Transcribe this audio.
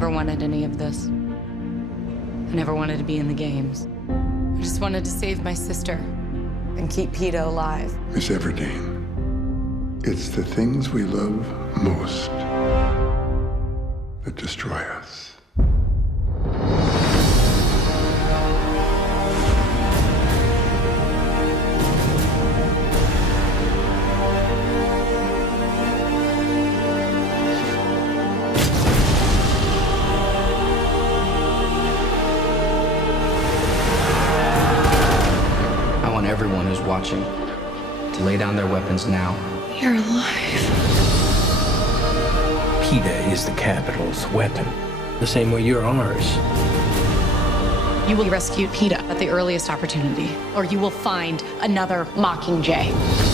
never wanted any of this. I never wanted to be in the games. I just wanted to save my sister and keep PETA alive. Miss Everdeen, it's the things we love most that destroy us. I want everyone who's watching to lay down their weapons now. You're alive. PETA is the Capitol's weapon, the same way you're ours. You will rescue PETA at the earliest opportunity, or you will find another Mockingjay.